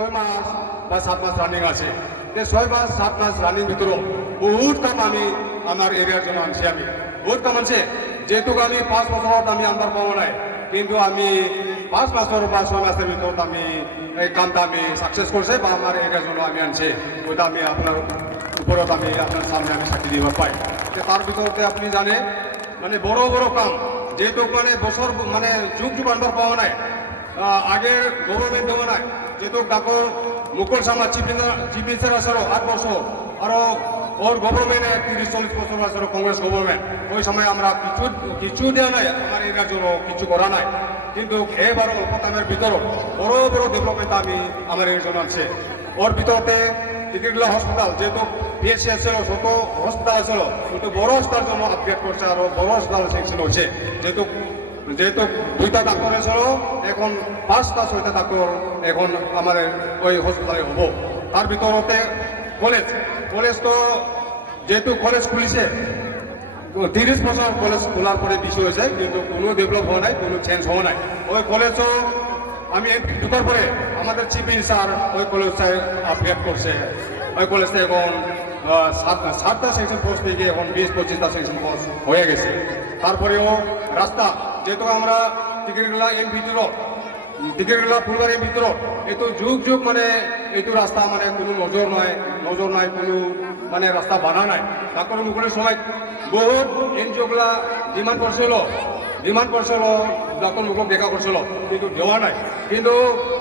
6 মাস বা 7 মাস রানিং আছে। 6 মাস 7 মাস রানিং ভিতরে বহুত কাম আমি আমার এরিয়ার জন্য আনছি। আমি বহুত কাম আনছে, যেহেতু আমি 5 বছর আমি আনবার পাবো নাই, কিন্তু আমি 5 বছর বা 6 মাসের ভিতর আমি এই কামটা আমি সাকসেস করছে বা আমার এরিয়ার জন্য আমি আনছি। ওইটা আমি আপনার উপরত আমি আপনার সামনে আমি সাক্ষী দিবার পাই। তার ভিতরতে আপনি জানে মানে বড় বড় কাম, যেহেতু মানে বছর মানে যুগ যুগ আনবার পাওয়া নাই, আগে গভর্নমেন্ট দেওয়া নাই, যেহেতু ডাক্তার মুকুল শর্মা চিফ মিনিস্টার আসল 8 বছর, আরো ওর গভর্নমেন্টে 30-40 বছর আসল কংগ্রেস গভর্নমেন্ট, ওই সময় আমরা কিছু দেওয়া নাই, আমার এরিয়ার জন্য কিছু করা নাই। কিন্তু এবার অল্প টাইমের ভিতর বড় বড় ডেভেলপমেন্ট আমি আমার এরিয়ার জন্য আনছে। ওর ভিতরতে টিকিটগুলো হসপিটাল, যেহেতু পিএসসি আসছিল, ছোট হসপিটাল আসছিল, কিন্তু বড় হসপিটাল জন্য আপগ্রেড করছে, আরো বড় হসপিটাল সেকশন হচ্ছে। যেহেতু 2টা ডাক্তার আসলো, এখন 5টা 6টা ডাক্তার এখন আমাদের ওই হসপিটালে হবো। তার ভিতরতে কলেজ তো যেহেতু কলেজ খুলিছে, 30 বছর কলেজ খোলার পরে বিষয় হয়েছে, কিন্তু কোনো ডেভেলপ হওয়া নাই, কোনো চেঞ্জ হওয়া নাই। ওই কলেজও আমি ঢুকার পরে আমাদের চিফ মিনিস্টার ওই কলেজটা আপগ্রেড করছে। ওই কলেজটা এখন 7টা সেকশন পোস্ট থেকে এখন 20-25টা সেকশন পোস্ট হয়ে গেছে। তারপরেও রাস্তা, যেহেতু আমরা টিকিটগুলা টিকিটগুলা ফুলবাড়ি ভিতর এইটো যুগ যুগ মানে এইটো রাস্তা মানে কোনো নজর নাই, কোনো মানে রাস্তা বানা নাই। ডাক্তার মুকুলের সময় বহুত এনজিওগুলা ডিমান্ড করছিল, ডাক্তার মুকুল দেখা করছিল, কিন্তু দেওয়া নাই। কিন্তু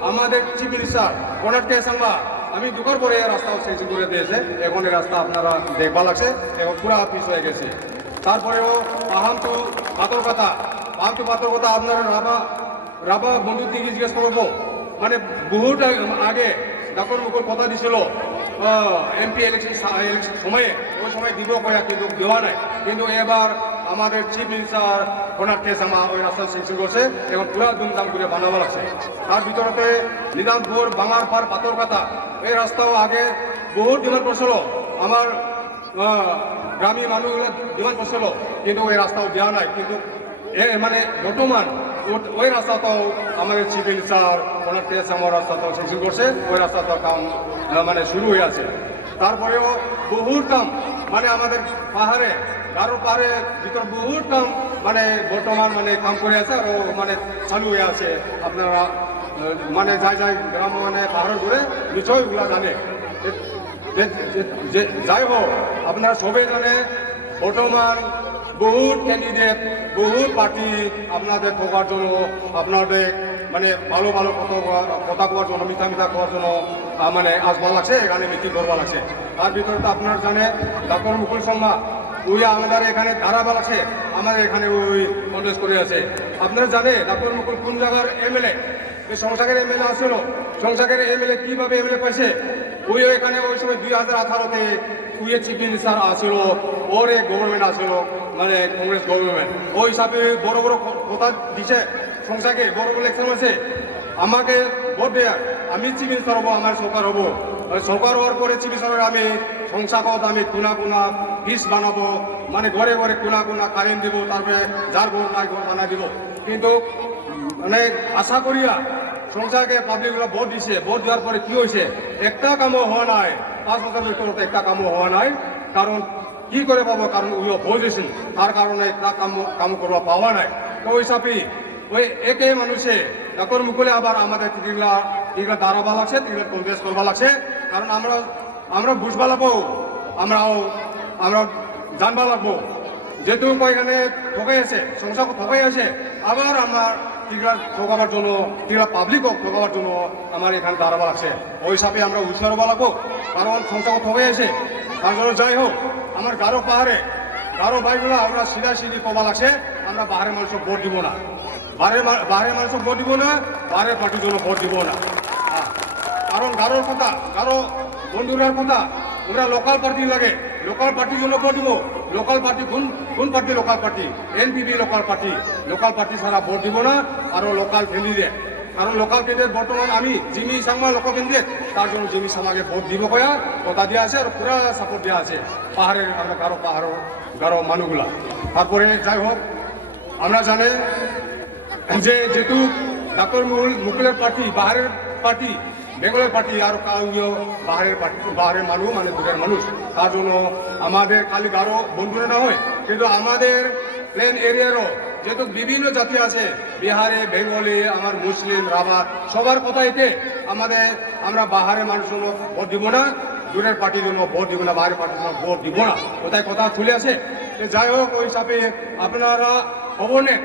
আমাদের চিফ মিনিস্টার কর্ণাটক কে সাংবা আমি ঢুকার পরে রাস্তা সেকশন করে দিয়েছে। এখন এই রাস্তা আপনারা দেখবা লাগছে, এখন পুরা পিস হয়ে গেছে। তারপরেও পাহামটু পাথরকথা আপনারা রাবা বন্ধুর দিকে জিজ্ঞেস করবো, মানে বহুত আগে ডাক্তার মুকুল কথা দিছিল এমপি ইলেকশন সময়ে, ওই সময় দিব কয়া, কিন্তু দেওয়া নাই। কিন্তু এবার আমাদের চিফ মিনিস্টার কর্ণাটক কে সাংবা ওই রাস্তা সেকশন করছে, এখন পুরা ধুমধাম করে বানাবো লাগছে। তার ভিতরতে নিজামপুর বাঙারপাড় পাথরকথা এই রাস্তাও আগে বহুত ডিমান্ড করছিল, আমার গ্রামীণ মানুষগুলো ডিমান্ড করছিল, কিন্তু ওই রাস্তাও দেওয়া নাই। কিন্তু মানে বর্তমান ওই রাস্তাটাও আমাদের চিফ মিনিস্টার কর্ণাটক আমার রাস্তাটাও সেকশন করছে, ওই রাস্তাটাও কাম মানে শুরু হয়ে আছে। তারপরেও বহুত কাম মানে আমাদের গারো পাহাড়ের ভিতর বহুত কাম মানে বর্তমান মানে কাম করে আছে, আরো মানে চালু হয়ে আছে। আপনারা মানে যাই গ্রাম মানে পাহাড়ের ঘুরে নিশ্চয় ওগুলা জানে। যাই হোক, আপনারা সবাই জানে বর্তমান বহুত ক্যান্ডিডেট, বহুত পার্টি আপনাদের ঠকার জন্য, আপনাদের মানে ভালো কথা কোয়ার জন্য, মিথ্যা কোয়ার জন্য মানে আসবা লাগছে, এখানে মিটিং করবা লাগছে। তার ভিতরে তো আপনারা জানে ডাক্তার মুকুল শর্মা ওই আমাদের এখানে দাঁড়াবা লাগছে, আমাদের এখানে ওই কন্টেস্ট করে আছে। আপনারা জানে ডাক্তার মুকুল কোন জায়গার এমএলএ, এই সংসারের এমএলএ আসছিল। সংসারের এমএলএ কিভাবে এমএলএ পাইছে, ওই এখানে ওই সময় 2018-তে ওই চিফ মিনিস্টার আসছিল, ওর এক গভর্নমেন্ট আসছিল মানে কংগ্রেস গভর্নমেন্ট। ওই হিসাবে বড় বড় কথা দিছে, সংসারকে বড় বড় ইলেকশন আছে, আমাকে ভোট দেয়া, আমি চিফ মিনিস্টার হবো, আমার সরকার হবো। সরকার হওয়ার পরে চিফ মিনিস্টার আমি সংসারত আমি কোনা ফিস বানাবো, মানে ঘরে ঘরে কোনা কারেন্ট দিব, তারপরে যার ঘর নাই ঘর বানাই দিব। কিন্তু মানে আশা করিয়া সংসারকে পাবলিকগুলো ভোট দিছে, ভোট দেওয়ার পরে কি হয়েছে, একটা কামও হওয়া নাই। 5 বছর ভিতরে একটা কামও হওয়া নাই। কারণ কি করে পাবো, কারণ ওই অপোজিশন, তার কারণে একটা কাম করবা পাওয়া নাই। তো ওই হিসাবে ওই একে মানুষে ডাক্তার মুকুলে আবার আমাদের টিকিটগুলা দাঁড়াবা লাগছে, টিকিট কনটেস্ট করবা লাগছে। কারণ আমরা বুঝবা লাগবো, আমরা জানবা লাগবো, যেহেতু এখানে ঠকাই আছে, সংসারকে ঠকাই আছে, আবার আমার টিকিট ঠকাবার জন্য, টিকিট পাবলিক ঠকাবার জন্য আমার এখানে দাঁড়াবা লাগছে। ওই হিসাবে আমরা উৎসাহ হবা লাগবো, কারণ সংসারকে ঠকাই আছে। তার জন্য যাই হোক, আমার গারো ভাইগুলো আমরা সিধি কবা লাগছে, আমরা বাহারের মানুষকে ভোট দিব না, বাহারের মানুষকে ভোট দিব না, বাহারের পার্টির জন্য ভোট দিব না। কারণ গারোর কথা, গারো বন্ধুরার কথা, ওরা লোকাল পার্টি লাগে, লোকাল পার্টির জন্য ভোট দিব। লোকাল পার্টি কোন party? Local party NPP local party ছাড়া ভোট দিব না। আরো লোকাল ক্যান্ডিডেট, কারণ লোকাল ক্যান্ডিডেট বর্তমান আমি জিমি সাংমা লোকাল ক্যান্ডিডেট, তার জন্য জিমি সাংমাকে ভোট দিব কয়া কথা দেওয়া আছে, আর পুরা সাপোর্ট দেওয়া আছে পাহাড়ের আমরা গারো মানুষগুলা। তারপরে যাই হোক, আমরা জানে যে যেহেতু ডাক্তার মুকুলের পার্টি, বাহারের পার্টি বেঙ্গলের পার্টি আর কাউকে বাহারের মানুষ মানে দূরের মানুষ, তার জন্য আমাদের খালি কারো বন্ধুরা না হয়, কিন্তু আমাদের প্লেন এরিয়ারও যেহেতু বিভিন্ন জাতি আছে, বিহারে, বেঙ্গলি, আমার মুসলিম, রাভা, সবার কথা এতে আমরা বাহারের মানুষের জন্য ভোট দিব না, দূরের পার্টির জন্য ভোট দিব না, বাহারের পার্টির জন্য ভোট দিব না, কোথায় কথা চলে আসে। যাই হোক, ওই হিসাবে আপনারা খবর নেন,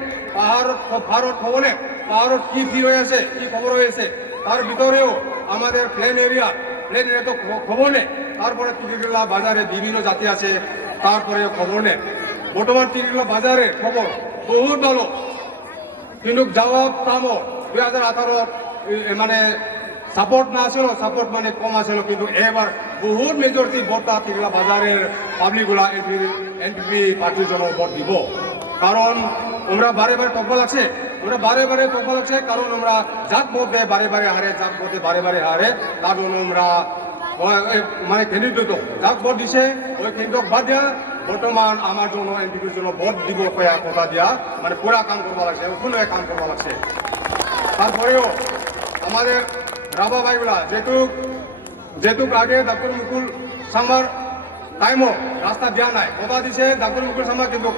ভারত খবর নেন, পাহাড়ত কি রয়েছে, কি খবর হয়েছে, তার ভিতরেও আমাদের প্লেন এরিয়া তো খবর নেই। তারপরে তিরিলা বাজারে বিভিন্ন জাতি আছে, তারপরে খবর নেই। বর্তমান তিরিলা বাজারের খবর বহুত ভালো, কিন্তু জবাব তামো 2018 মানে সাপোর্ট না আসলো, সাপোর্ট মানে কম আসলো, কিন্তু এবার বহুত মেজরিটি ভোটটা তিরিলা বাজারের পাবলিকগুলা এনপিপি পার্টির জন্য ভোট দিব। কারণ আমরা বারে তকবা লাগছে, কারণ আমরা যাক ভোট দেয় বারে হারে, যাক ভোটে বারে হারে, তার জন্য আমরা মানে ক্যান্ডিডেট যাক ভোট দিছে ওই ক্যান্ডিডেট বাদ দিয়া বর্তমান আমার জন্য এনপিপির জন্য ভোট দিব কয়া কথা দিয়া মানে পুরা কাম করবা লাগছে, কোনো কাম করবা লাগছে। তারপরেও আমাদের রাভা ভাইগুলা যেহেতু আগে ডাক্তার মুকুল সাংমার টাইমও রাস্তা দেওয়া নাই, কথা দিছে ডাক্তার মুকুল সাংমা, কিন্তু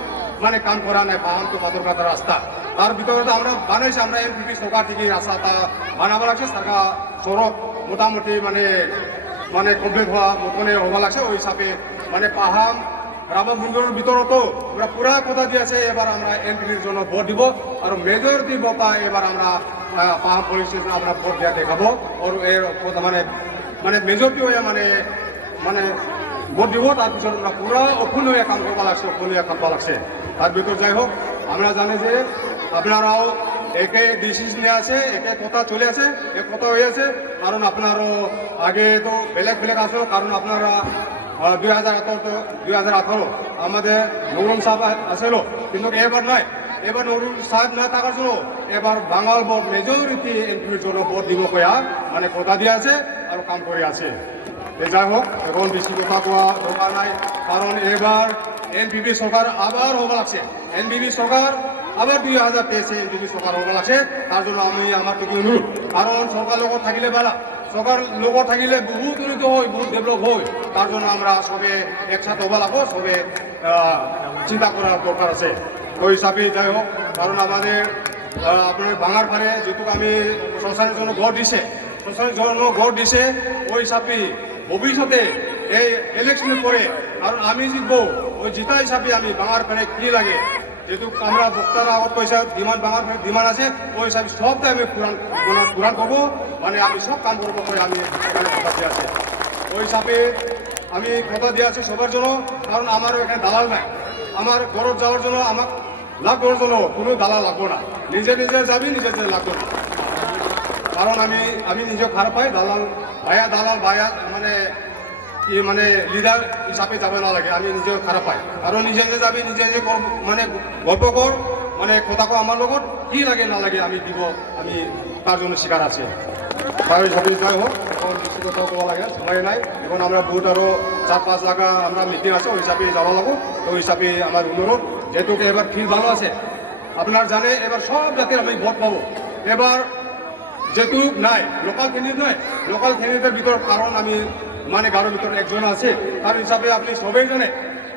মানে কাম করা নাই, পাহান তো পাথর কাটা রাস্তা। তার ভিতরে আমরা বানাইছি, আমরা এনপিপি সরকার থেকে রাস্তাটা বানাবা লাগছে, সরকার সড়ক মোটামুটি মানে কমপ্লিট হওয়া মতনে হওয়া লাগছে। ওই হিসাবে মানে পাহাম রাভা বন্ধুর ভিতরতো আমরা পুরা কথা দিয়েছে, এবার আমরা এনপিপির জন্য ভোট দিব, আর মেজরিটি ভোটা এবার আমরা পাহাম পুলিশ স্টেশন আমরা ভোট দেওয়া দেখাবো। আর এর মানে মেজরিটি হয়ে মানে ভোট দিব, তারপিছত আমরা পুরা অক্ষুণ হয়ে কাম করবা লাগছে, অক্ষুণ হয়ে কামবা লাগছে। তার ভিতর যাই হোক, আমরা জানি যে আপনারাও একে ডিসিশন নিয়ে আছে, একে কথা চলে আছে, এক কথা হয়ে আছে। কারণ আপনারও আগে তো বেলেগ আসলো, কারণ আপনারা 2018 আমাদের নুরুল সাহেব আসেল, কিন্তু এবার নয়, এবার নুরুল সাহেব না থাকার জন্য এবার বাঙাল ভোট মেজরিটি এনপিপির জন্য ভোট দিব কয়া মানে কথা দিয়ে আছে আর কাম করে আছে। যাই হোক, এখন বেশি কথা কোয়া দরকার নাই, কারণ এবার এনপিপি সরকার আবার হবা লাগছে, এনপিপি সরকার আবার 2023 এনপিপি সরকার হবা লাগছে। তার জন্য আমি আমার টুকু অনুরোধ, কারণ সরকার লগত থাকিলে বেলা, সরকার লগত থাকিলে বহুত উন্নত হয়, বহুত ডেভেলপ হয়। তার জন্য আমরা সবে একসাথে হবা লাগবো, সবে চিন্তা করার দরকার আছে। ওই হিসাবে যাই হোক, কারণ আমাদের আপনার বাঙার পারে যেহেতু আমি সংসারের জন্য ভোট দিছে, ওই হিসাবে ভবিষ্যতে এই ইলেকশনের পরে কারণ আমি জিতবো, ওই জিতা হিসাবে আমি বাঙার পারে কি লাগে, যেহেতু আমরা বক্তারা আগত পয়সা বাঙার ডিমান্ড আছে, ওই হিসাবে সবটাই আমি পূরণ করবো, মানে আমি সব কাম করবো করে আমি কথা দিয়ে আছে। ওই হিসাবে আমি কথা দিয়ে আছি সবার জন্য, কারণ আমারও এখানে দালাল নাই, আমার গরজ যাওয়ার জন্য আমার লাভ করার জন্য কোনো দালাল লাগবো না, নিজে যাবি, নিজে লাগবে না। কারণ আমি নিজে খারাপ পাই, দালাল ভাইয়া মানে লিডার হিসাবে যাবে না লাগে, আমি নিজেও খারাপ পাই। কারণ নিজে যাবি, নিজে মানে গল্প কর, মানে কথা কো আমার লগত কি লাগে না লাগে আমি দিব, আমি তার জন্য শিকার আছে। তার হিসাবে যাই হোক, এখন বেশি কথা কোয়া লাগে সময় নাই, এখন আমরা বহুত আরও 4-5 জায়গা আমরা মিটিং আছে, ওই হিসাবে যাওয়া লাগবো। ওই হিসাবে আমার অনুরোধ, যেহেতু এবার ফিল ভালো আছে, আপনার জানে এবার সব জাতির আমি ভোট পাবো। এবার যেহেতু নাই লোকাল ক্যান্ডিডেট নয়, লোকাল ক্যান্ডিডেটের ভিতর কারণ আমি মানে গারোর ভিতরে একজন আছে, তার হিসাবে আপনি সবাই জানে।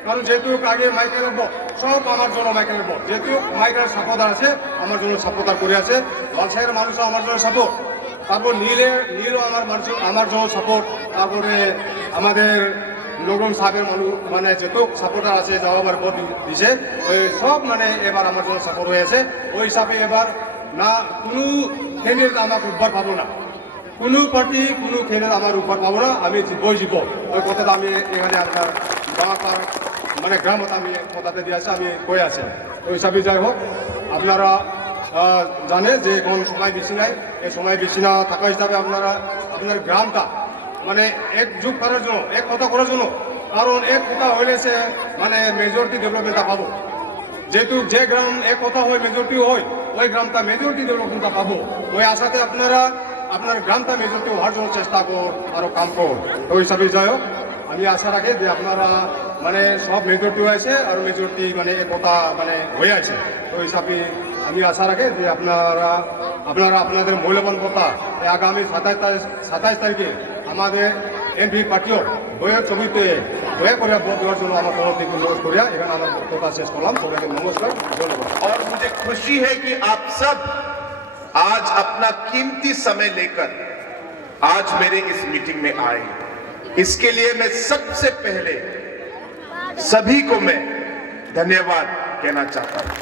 কারণ যেহেতু আগে মাইকেলের ভোট সব আমার জন্য মাইকেলের ভোট, যেহেতু মাইকেলের সাপোর্টার আছে আমার জন্য সাপোর্টার করে আছে, লালসাহের মানুষও আমার জন্য সাপোর্ট, তারপর নীলও আমার জন্য সাপোর্ট, তারপরে আমাদের নগরম সাহেবের মানে যেহেতু সাপোর্টার আছে যাও আবার ভোট দিছে, ওই সব মানে এবার আমার জন্য সাপোর্ট হয়েছে। ওই হিসাবে এবার না কোনো ক্যান্ডিডেট আমার উপর পাবো না, কোনো পার্টি কোনো ক্যান্ডিডেট আমার উপর পাবো না, আমি জিতব। ওই কথাটা আমি এখানে আপনার বাংলাপার মানে গ্রামত আমি কথাতে দিয়ে আছে, আমি কই আছে। ওই হিসাবে যাই হোক, আপনারা জানে যে এখন সময় বেশি নাই, এই সময় বেশি না থাকা হিসাবে আপনার গ্রামটা মানে একযুগ করার জন্য, এক কথা করার জন্য, কারণ এক কথা হইলেছে মানে মেজরিটি ডেভেলপমেন্টটা পাবো। যেহেতু যে গ্রাম এক কথা হয় মেজরিটি হয়, ওই গ্রামটা মেজরিটি ডেভেলপমেন্টটা পাবো। ওই আশাতে আপনার গ্রামটা মেজরিটি হওয়ার জন্য চেষ্টা কর, আরও কাম কর। ওই হিসাবে যাই হোক, আমি আশা রাখি যে আপনারা মানে সব মেজরিটি হয়েছে আর মেজরিটি মানে এক কথা মানে হয়ে আছে। ওই হিসাবে আমি আশা রাখি যে আপনারা আপনারা আপনাদের মূল্যবান কথা এই আগামী 27 তারিখে আমাদের এমপি পার্টির বইয়ের ছবিতে দয়া করে ভোট দেওয়ার জন্য আমার কোনো দিকে অনুরোধ করিয়া এখানে আমার কথা শেষ করলাম। সবাইকে নমস্কার, ধন্যবাদ। और मुझे खुशी है कि आप सब आज अपना कीमती समय लेकर आज मेरे इस मीटिंग में आए। इसके लिए मैं सबसे पहले सभी को मैं धन्यवाद कहना चाहता हूं।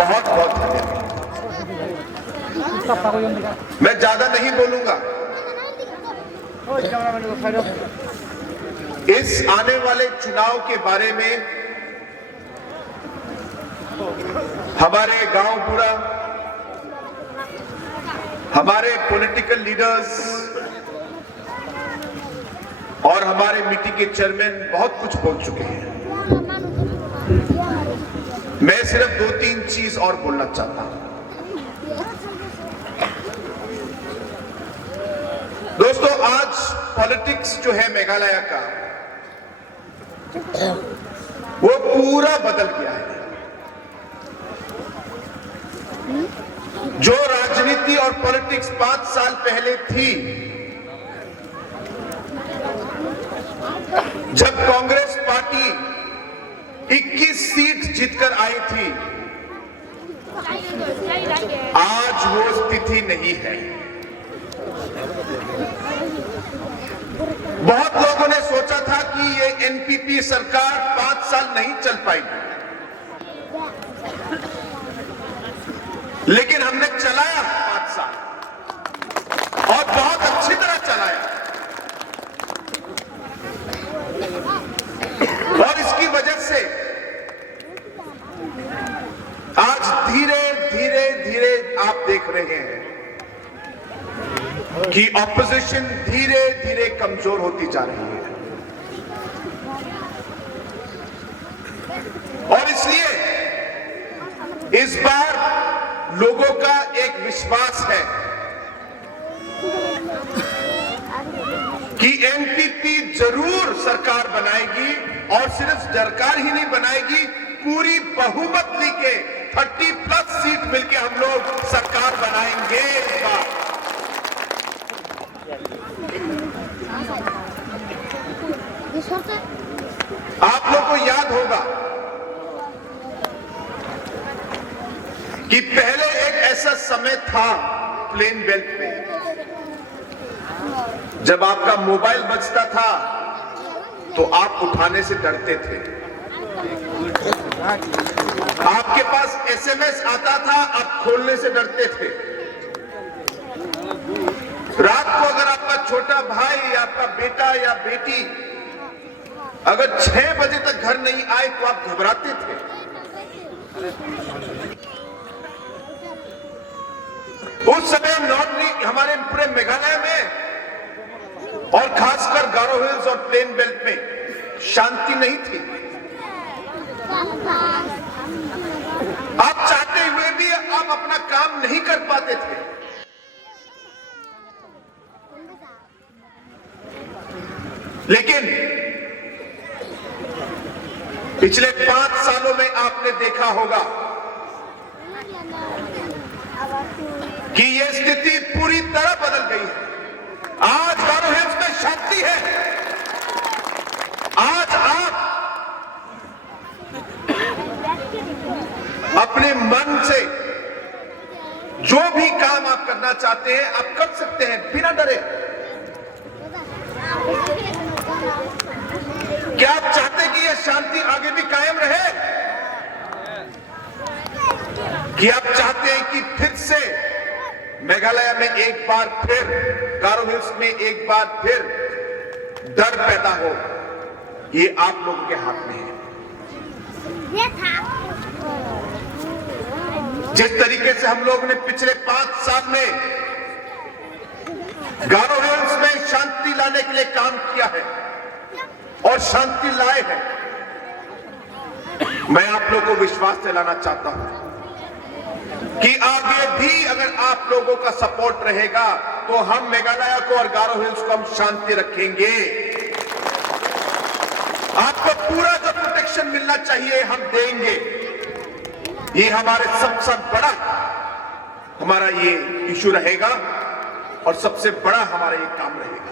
बहुत बहुत धन्यवाद। मैं ज्यादा नहीं बोलूंगा। इस आने वाले चुनाव के बारे में हमारे गांव बुरा, हमारे पॉलिटिकल लीडर्स और हमारे मिट्टी के चेयरमैन बहुत कुछ बोल चुके हैं। मैं सिर्फ 2-3 चीज और बोलना चाहता हूं। दोस्तों, आज पॉलिटिक्स जो है मेघालय का वो पूरा बदल गया है। जो राजनीति और पॉलिटिक्स 5 साल पहले थी, जब कांग्रेस पार्टी 21 सीट जीतकर आई थी, आज वो स्थिति नहीं है। बहुत लोगों ने सोचा था कि ये एनपीपी सरकार 5 साल नहीं चल पाएगी, लेकिन हमने चलाया 5 साल और बहुत अच्छी तरह चलाया। और इसकी वजह से आज धीरे धीरे धीरे आप देख रहे हैं कि ऑपोजिशन धीरे धीरे कमजोर होती जा रही है। और इसलिए इस बार लोगों का एक विश्वास है कि एनपीपी जरूर सरकार बनाएगी, और सिर्फ सरकार ही नहीं बनाएगी, पूरी बहुमत लेके 30+ सीट मिलके हम लोग सरकार बनाएंगे इस बार। आप लोग को याद होगा कि पहले एक ऐसा समय था प्लेन बेल्ट में, जब आपका मोबाइल बजता था तो आप उठाने से डरते थे। आपके पास एसएमएस आता था, आप खोलने से डरते थे। रात को अगर आपका छोटा भाई या आपका बेटा या बेटी अगर 6 बजे तक घर नहीं आए तो आप घबराते थे। उस समय हमारे पूरे मेघालय में और खासकर गारो हिल्स और प्लेन बेल्ट में शांति नहीं थी। आप चाहते हुए भी आप अपना काम नहीं कर पाते थे। लेकिन पिछले 5 सालों में आपने देखा होगा कि यह स्थिति पूरी तरह बदल गई है। आज गारो हिल्स में शांति है। आज आप अपने मन से जो भी काम आप करना चाहते हैं आप कर सकते हैं बिना डरे। क्या आप चाहते हैं कि यह शांति आगे भी कायम रहे? कि आप चाहते हैं कि फिर से मेघालय में एक बार फिर, गारो हिल्स में एक बार फिर डर पैदा हो? ये आप लोगों के हाथ में है। जिस तरीके से हम लोग ने पिछले 5 साल में गारो हिल्स में शांति लाने के लिए काम किया है और शांति लाए हैं, मैं आप लोगों को विश्वास दिलाना चाहता हूं कि आगे भी अगर आप लोगों का सपोर्ट रहेगा तो हम मेघालय को और गारो हिल्स को हम शांति रखेंगे। आपको पूरा जो प्रोटेक्शन मिलना चाहिए हम देंगे। ये हमारे सबसे बड़ा हमारा ये इशू रहेगा और सबसे बड़ा हमारा ये काम रहेगा।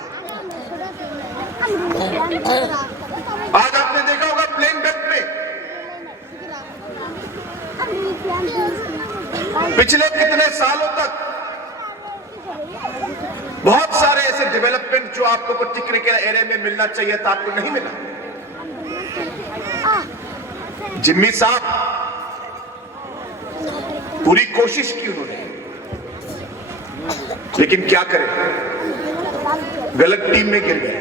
आज आपने देखा होगा प्लेन बेल्ट में पिछले कितने सालों तक बहुत सारे ऐसे डेवलपमेंट जो आपको को टिकरिकल एरिया में मिलना चाहिए था, आपको नहीं मिला। जिम्मी साहब पूरी कोशिश की उन्होंने, लेकिन क्या करें, गलत टीम में गिर गए।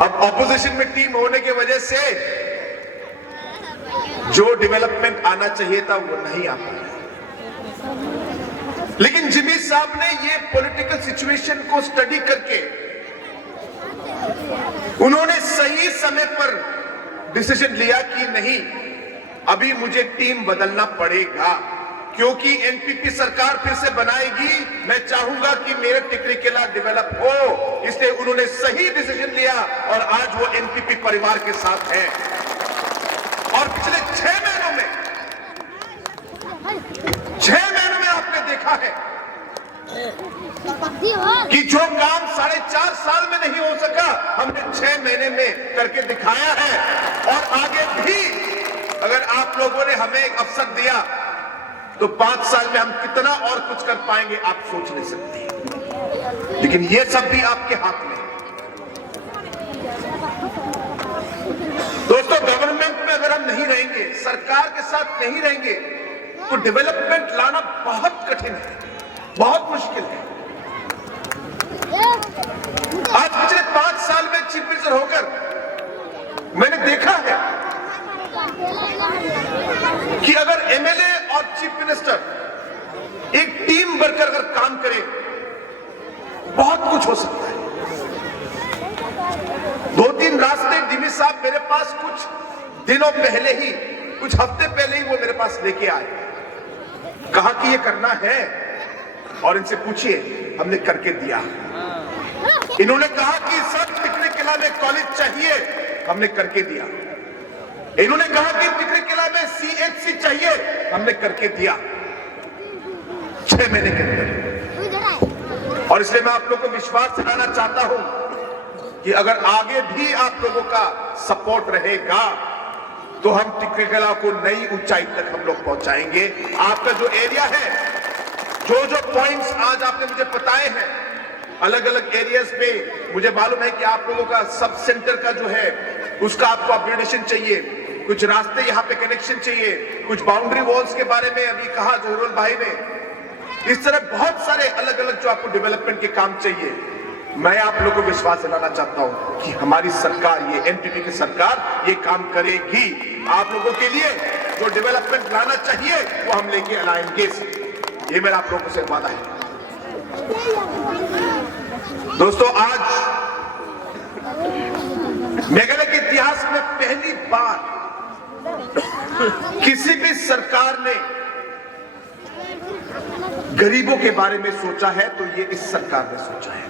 अब ऑपोजिशन में टीम होने की वजह से जो डेवलपमेंट आना चाहिए था वो नहीं आ पाया। लेकिन जिम्मी साहब ने ये पॉलिटिकल सिचुएशन को स्टडी करके उन्होंने सही समय पर डिसीजन लिया कि नहीं, अभी मुझे टीम बदलना पड़ेगा, क्योंकि एनपीपी सरकार फिर से बनाएगी। मैं चाहूंगा कि मेरे टिकरिकिला डेवलप हो, इसलिए उन्होंने सही डिसीजन लिया और आज वो एनपीपी परिवार के साथ है। और पिछले 6 महीनों में आपने देखा है कि जो काम 4.5 साल में नहीं हो सका, हमने 6 महीने में करके दिखाया है। और आगे भी अगर आप लोगों ने हमें एक अवसर दिया तो 5 साल में हम कितना और कुछ कर पाएंगे आप सोच नहीं सकते। लेकिन ये सब भी आपके हाथ में है। दोस्तों, गवर्नमेंट में अगर हम नहीं रहेंगे, सरकार के साथ नहीं रहेंगे, तो डेवलपमेंट लाना बहुत कठिन है, बहुत मुश्किल है। आज पिछले 5 साल में चीफ मिनिस्टर होकर मैंने देखा है कि अगर एमएलए और चीफ मिनिस्टर एक टीम बनकर अगर काम करे, बहुत कुछ हो सकता है। 2-3 रास्ते डिमी साहब मेरे पास कुछ दिनों पहले ही, कुछ हफ्ते पहले ही वो मेरे पास लेके आए, कहा कि ये करना है और इनसे पूछिए, हमने करके दिया। इन्होंने कहा कि सब टिकरिकिला में कॉलेज चाहिए, हमने करके दिया। इन्होंने कहा कि टिकरिकिला में सीएचसी चाहिए, हमने करके दिया 6 महीने के अंदर। और इसलिए मैं आप लोगों को विश्वास दिलाना चाहता हूं कि अगर आगे भी आप लोगों का सपोर्ट रहेगा तो हम टिकरिकिला को नई ऊंचाई तक हम लोग पहुंचाएंगे। आपका जो एरिया है, जो पॉइंट्स आज आपने मुझे बताए हैं अलग अलग एरियाज पे, मुझे मालूम है कि आप लोगों का सब सेंटर का जो है उसका आपको अपग्रेडेशन चाहिए, कुछ रास्ते यहाँ पे कनेक्शन चाहिए, कुछ बाउंड्री वॉल्स के बारे में अभी कहा जोहरुल भाई ने। इस तरह बहुत सारे अलग अलग जो आपको डेवलपमेंट के काम चाहिए। मैं आप लोगों को विश्वास दिलाना चाहता हूं कि हमारी सरकार, ये एनपीपी की सरकार, ये काम करेगी। आप लोगों के लिए जो डेवलपमेंट लाना चाहिए वो हम लेके लाएंगे, ये मेरा आप लोगों से वादा है। दोस्तों, आज मेघालय के इतिहास में पहली बार किसी भी सरकार ने गरीबों के बारे में सोचा है तो ये इस सरकार ने सोचा है।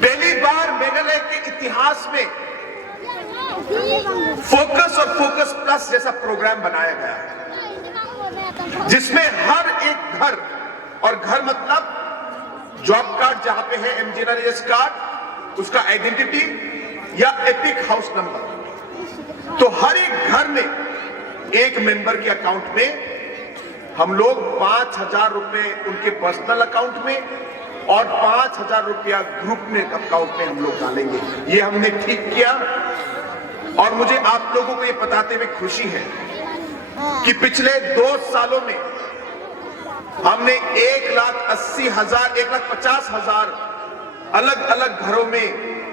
पहली बार मेघालय के इतिहास में फोकस और फोकस प्लस जैसा प्रोग्राम बनाया गया है, जिसमें हर एक घर, और घर मतलब जॉब कार्ड जहां पे है, एमजीएनआरएस कार्ड, उसका आइडेंटिटी या एपिक हाउस नंबर, तो हर एक घर में एक मेंबर के अकाउंट में हम लोग 5,000 रुपए उनके पर्सनल अकाउंट में और 5,000 रुपया ग्रुप में अकाउंट में हम लोग डालेंगे। ये हमने ठीक किया। और मुझे आप लोगों को ये बताते हुए खुशी है कि पिछले 2 सालों में हमने 1,80,000, 1,50,000 अलग अलग घरों में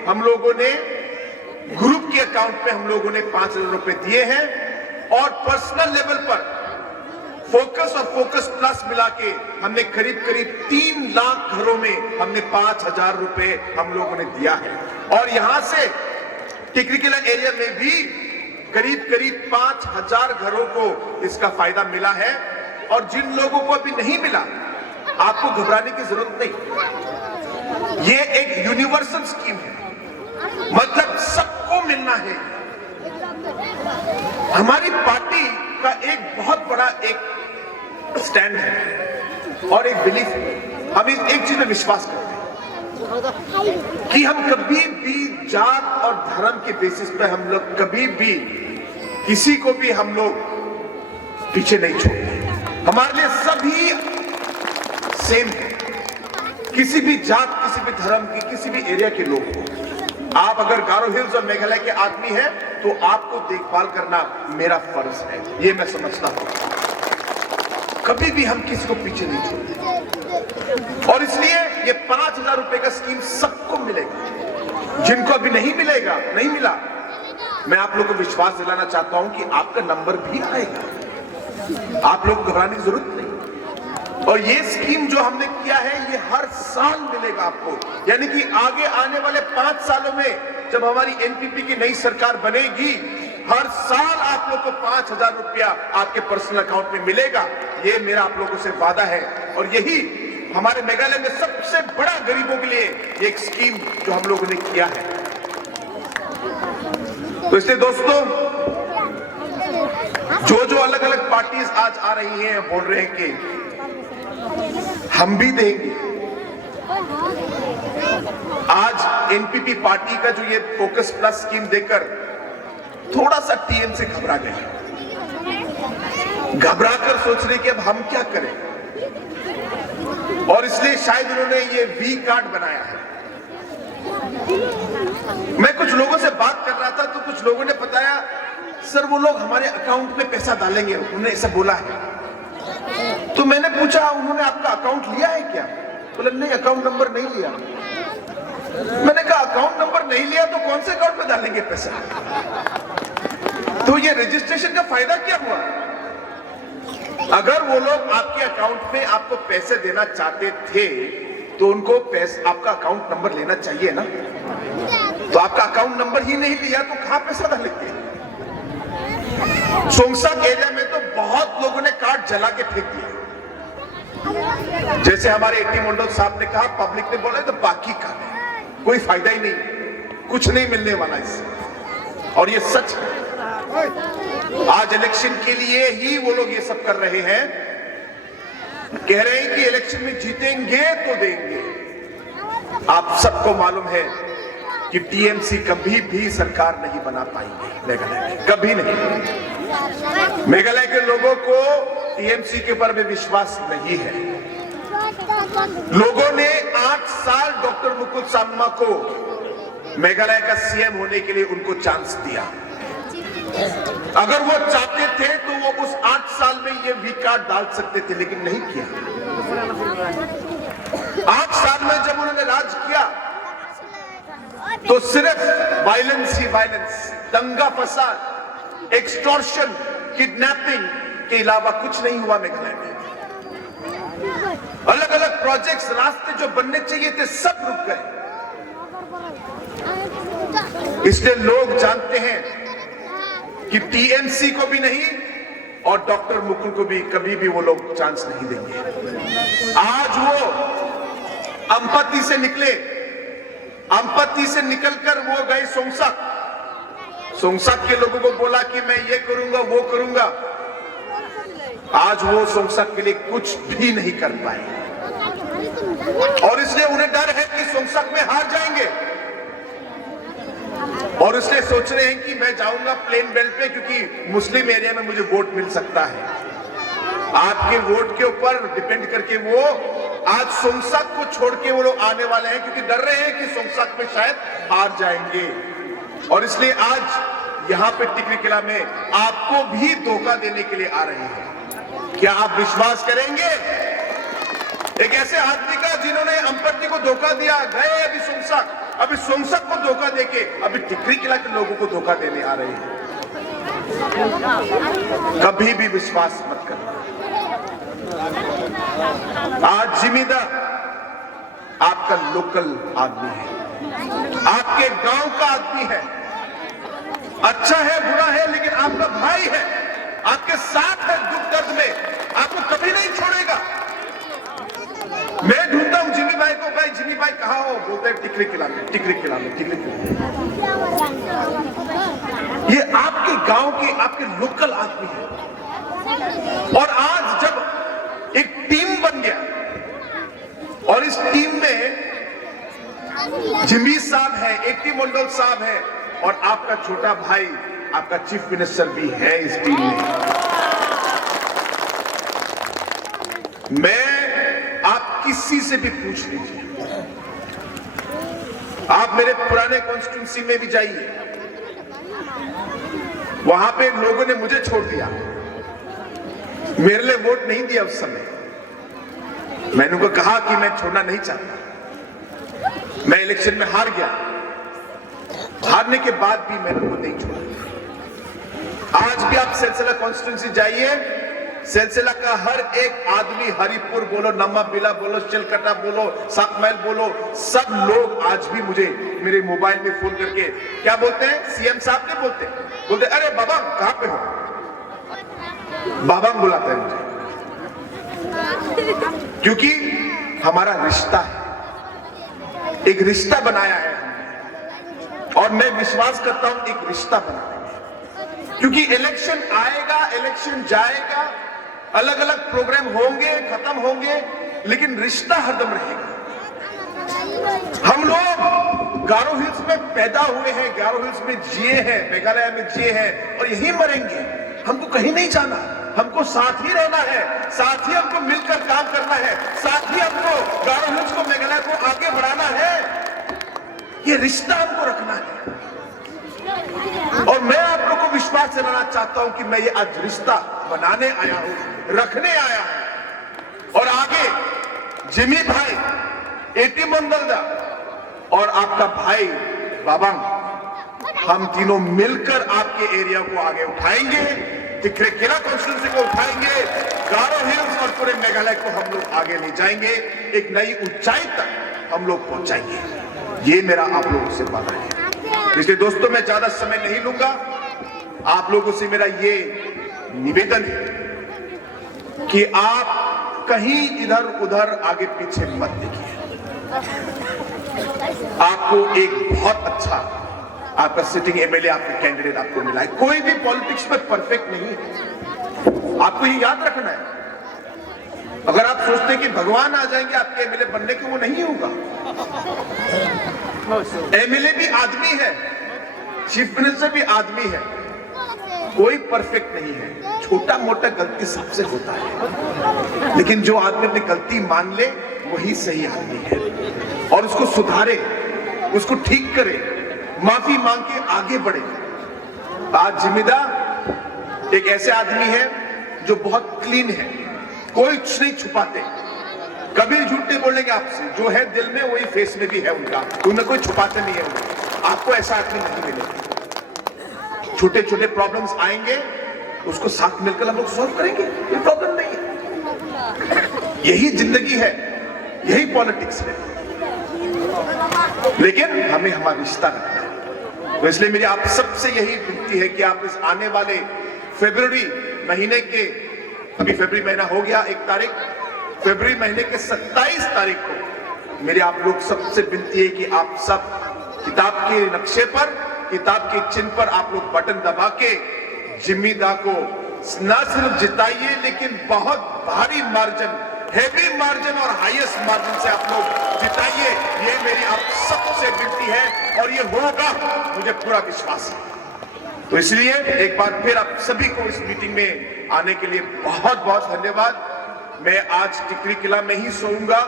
हम लोगों ने ग्रुप के अकाउंट में हम लोगों ने 5,000 रुपए दिए हैं। और पर्सनल लेवल पर फोकस और फोकस प्लस मिला के हमने करीब 3 लाख घरों में हमने 5,000 रुपए हम लोगों ने दिया है। और यहां से टिकरिकिला एरिया में भी करीब 5,000 घरों को इसका फायदा मिला है। और जिन लोगों को अभी नहीं मिला, आपको घबराने की जरूरत नहीं। ये एक यूनिवर्सल स्कीम है, मतलब सबको मिलना है। हमारी पार्टी का एक बहुत बड़ा एक स्टैंड है और एक बिलीफ है। हम एक चीज में विश्वास करते हैं कि हम कभी भी जात और धर्म के बेसिस पे हम लोग कभी भी किसी को भी हम लोग पीछे नहीं छोड़ते। हमारे लिए सभी सेम है, किसी भी जात, किसी भी धर्म की, किसी भी एरिया के लोग हो। आप अगर गारो हिल्स और मेघालय के आदमी हैं तो आपको देखभाल करना मेरा फर्ज है, ये मैं समझता हूं। कभी भी हम किसी को पीछे नहीं छोड़ते और इसलिए ये 5,000 रुपए का स्कीम सबको मिलेगा। जिनको अभी नहीं मिलेगा, नहीं मिला, मैं आप लोगों को विश्वास दिलाना चाहता हूं कि आपका नंबर भी आएगा। आप लोग घबराने की जरूरत नहीं। और ये स्कीम जो हमने किया है ये हर साल मिलेगा आपको, यानी कि आगे आने वाले 5 सालों में जब हमारी एनपीपी की नई सरकार बनेगी, हर साल आप लोग को 5,000 रुपया आपके पर्सनल अकाउंट में मिलेगा। ये मेरा आप लोगों से वादा है और यही हमारे मेघालय में सबसे बड़ा गरीबों के लिए एक स्कीम जो हम लोगों ने किया है। तो इसलिए दोस्तों, जो अलग अलग पार्टीज आज आ रही हैं, बोल रहे हैं कि हम भी देंगे, आज एनपीपी पार्टी का जो ये फोकस प्लस स्कीम देकर थोड़ा सा टीएमसी घबरा गए, घबराकर सोच रहे कि अब हम क्या करें, और इसलिए शायद उन्होंने ये वी कार्ड बनाया है। मैं कुछ लोगों से बात कर रहा था तो कुछ लोगों ने बताया, सर वो लोग हमारे अकाउंट में पैसा डालेंगे, उन्होंने ऐसा बोला है। तो मैंने पूछा, उन्होंने आपका अकाउंट लिया है क्या? बोले नहीं, अकाउंट नंबर नहीं लिया। मैंने कहा अकाउंट नंबर नहीं लिया तो कौन से अकाउंट में डालेंगे पैसा? तो ये रजिस्ट्रेशन का फायदा क्या हुआ? अगर वो लोग आपके अकाउंट में आपको पैसे देना चाहते थे तो उनको आपका अकाउंट नंबर लेना चाहिए ना। तो आपका अकाउंट नंबर ही नहीं लिया तो कहां पैसा डालेंगे? सोंगसाक एरिया में तो बहुत लोगों ने कार्ड जला के फेंक दिया। जैसे हमारे एटी मंडल साहब ने कहा, पब्लिक ने बोला तो बाकी का है, कोई फायदा ही नहीं, कुछ नहीं मिलने वाला इससे। और ये सच है। आज इलेक्शन के लिए ही वो लोग ये सब कर रहे हैं, कह रहे हैं कि इलेक्शन में जीतेंगे तो देंगे। आप सबको मालूम है कि टीएमसी कभी भी सरकार नहीं बना पाएंगे मेघालय में, कभी नहीं। मेघालय के लोगों को टीएमसी के ऊपर में विश्वास नहीं है। लोगों ने 8 साल डॉक्टर मुकुल सांगमा को मेघालय का सीएम होने के लिए उनको चांस दिया। अगर वो चाहते थे तो वो उस 8 साल में ये वी कार्ड डाल सकते थे, लेकिन नहीं किया। 8 साल में जब उन्होंने राज किया तो सिर्फ वायलेंस ही वायलेंस, दंगा फसाद, एक्सटॉर्शन, किडनैपिंग के अलावा कुछ नहीं हुआ मेघालय में। अलग अलग प्रोजेक्ट्स, रास्ते जो बनने चाहिए थे सब रुक गए। इसलिए लोग जानते हैं कि टीएमसी को भी नहीं और डॉक्टर मुकुल को भी कभी भी वो लोग चांस नहीं देंगे। आज वो अंपत्ति से निकले, अंपत्ति से निकलकर वो गए सोंगसाक। सोंगसाक के लोगों को बोला कि मैं ये करूंगा वो करूंगा। आज वो सोंगसाक के लिए कुछ भी नहीं कर पाए और इसलिए उन्हें डर है कि सोंगसाक में हार जाएंगे और इसलिए सोच रहे हैं कि मैं जाऊंगा प्लेन बेल्ट पे क्योंकि मुस्लिम एरिया में मुझे वोट मिल सकता है। आपके वोट के ऊपर डिपेंड करके वो आज सोंगसाक को छोड़ के वो लोग आने वाले हैं क्योंकि डर रहे हैं कि सोंगसाक में शायद हार जाएंगे। और इसलिए आज यहां पे टिकरी किला में आपको भी धोखा देने के लिए आ रहे हैं। क्या आप विश्वास करेंगे? एक ऐसे आदमी का जिन्होंने अंपत्ति को धोखा दिया, गए अभी सोंगसाक, अभी सोंगसाक को धोखा देके अभी टिकरी किला के लोगों को धोखा देने आ रहे हैं। कभी भी विश्वास मत करना। आज जिम्मेदार आपका लोकल आदमी है, आपके गांव का आदमी है, अच्छा है बुरा है लेकिन आपका भाई है, आपके साथ है दुख दर्द में, आपको कभी नहीं छोड़ेगा। मैं ढूंढता हूं जिमी भाई को, भाई जिमी भाई कहां हो? बोलते हैं टिकरी किला में, टिकरी किला में, टिकरी किला में। ये आपके गांव के, आपके लोकल आदमी है। और आज जब एक टीम बन गया और इस टीम में जिमी साहब है, एटी मंडल साहब है और आपका छोटा भाई, आपका चीफ मिनिस्टर भी है इस टीम में। मैं आप किसी से भी पूछ लीजिए, आप मेरे पुराने कॉन्स्टिट्यूंसी में भी जाइए, वहां पे लोगों ने मुझे छोड़ दिया, मेरे लिए वोट नहीं दिया उस समय। मैंने उनको कहा कि मैं छोड़ना नहीं चाहता। मैं इलेक्शन में हार गया, हारने के बाद भी मैंने उनको नहीं छोड़ा। आज भी आप सिलसिला कॉन्स्टिट्यूंसी जाइए, सिलसिला का हर एक आदमी, हरिपुर बोलो, नम्माबिला बोलो, चिलकटा बोलो, साकमैल बोलो, सब लोग आज भी मुझे मेरे मोबाइल में फोन करके क्या बोलते हैं, सीएम साहब के बोलते अरे बाबा कहां पे हो, बाबा बुलाते हैं मुझे, क्योंकि हमारा रिश्ता है, एक रिश्ता बनाया है हमने। और मैं विश्वास करता हूं एक रिश्ता बनाएंगे, क्योंकि इलेक्शन आएगा, इलेक्शन जाएगा, अलग अलग प्रोग्राम होंगे, खत्म होंगे, लेकिन रिश्ता हरदम रहेगा। हम लोग गारो हिल्स में पैदा हुए हैं, गारो हिल्स में जिए हैं, मेघालय में जिए हैं और यहीं मरेंगे। हमको कहीं नहीं जाना, हमको साथ ही रहना है, साथ ही हमको मिलकर काम करना है, साथ ही हमको गारो हिल्स को, मेघालय को आगे बढ़ाना है। ये रिश्ता हमको रखना है और मैं आप लोगों को विश्वास दिलाना चाहता हूं कि मैं ये आज रिश्ता बनाने आया हूं, रखने आया हूं। और आगे जिमी भाई, एटी मंदलदा और आपका भाई बाबांग, हम तीनों मिलकर आपके एरिया को आगे उठाएंगे, तिक्रेकेला कॉन्स्टिट्यूंसी को उठाएंगे, गारो हिल्स और पूरे मेघालय को हम लोग आगे ले जाएंगे, एक नई ऊंचाई तक हम लोग पहुंचाएंगे। ये मेरा आप लोगों से वादा है। इसलिए दोस्तों मैं ज्यादा समय नहीं लूंगा, आप लोगों से मेरा ये निवेदन है कि आप कहीं इधर उधर आगे पीछे मत देखिए। आपको एक बहुत अच्छा आपका सिटिंग एमएलए, आपका कैंडिडेट आपको मिला है। कोई भी पॉलिटिक्स में परफेक्ट नहीं है, आपको ये याद रखना है। अगर आप सोचते हैं कि भगवान आ जाएंगे आपके एमएलए बनने के, वो नहीं होगा। एमएलए भी आदमी है, चीफ मिनिस्टर भी आदमी है, कोई परफेक्ट नहीं है। छोटा मोटा गलती सबसे होता है, लेकिन जो आदमी अपनी गलती मान ले वही सही आदमी है और उसको सुधारे, उसको ठीक करे, माफी मांग के आगे बढ़े। आज जिम्मेदार एक ऐसे आदमी है जो बहुत क्लीन है, कोई कुछ नहीं छुपाते, कभी झूठ नहीं बोलेंगे आपसे, जो है दिल में वही फेस में भी है उनका, उनमें कोई छुपाते नहीं है उनका। आपको ऐसा आदमी नहीं मिलेगा। छोटे छोटे प्रॉब्लम्स आएंगे, उसको साथ मिलकर हम लोग सॉल्व करेंगे, ये प्रॉब्लम नहीं है। यही जिंदगी है, यही पॉलिटिक्स है, लेकिन हमें हमारा रिश्ता रखना है। तो इसलिए मेरी आप सबसे यही विनती है कि आप इस आने वाले फरवरी महीने के, अभी फरवरी महीना हो गया 1 तारीख, फरवरी महीने के 27 तारीख को मेरी आप लोग सबसे विनती है कि आप सब किताब के नक्शे पर, किताब के चिन्ह पर आप लोग बटन दबा के जिम्मी दा को न सिर्फ जिताइए, लेकिन बहुत भारी मार्जिन, हेवी मार्जिन और हाईएस्ट मार्जिन से आप लोग जिताइए। ये मेरी आप सबसे विनती है और ये होगा, मुझे पूरा विश्वास है। तो इसलिए एक बार फिर आप सभी को इस मीटिंग में आने के लिए बहुत बहुत धन्यवाद। मैं आज टिकरी किला में ही सोऊंगा,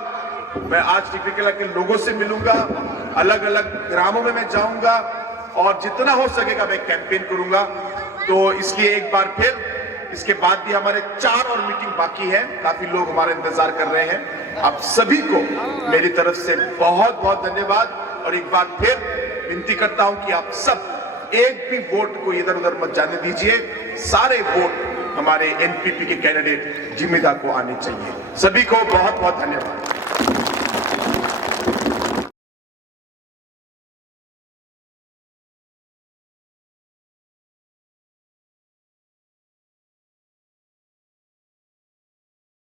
मैं आज टिकरी किला के लोगों से मिलूंगा, अलग अलग ग्रामों में मैं जाऊंगा और जितना हो सकेगा मैं कैंपेन करूंगा। तो इसलिए एक बार फिर, इसके बाद भी हमारे 4 और मीटिंग बाकी है, काफी लोग हमारा इंतजार कर रहे हैं। आप सभी को मेरी तरफ से बहुत बहुत धन्यवाद और एक बार फिर विनती करता हूं कि आप सब एक भी वोट को इधर उधर मत जाने दीजिए, सारे वोट हमारे एनपीपी के कैंडिडेट जिम्मी दा को आने चाहिए। सभी को बहुत बहुत धन्यवाद।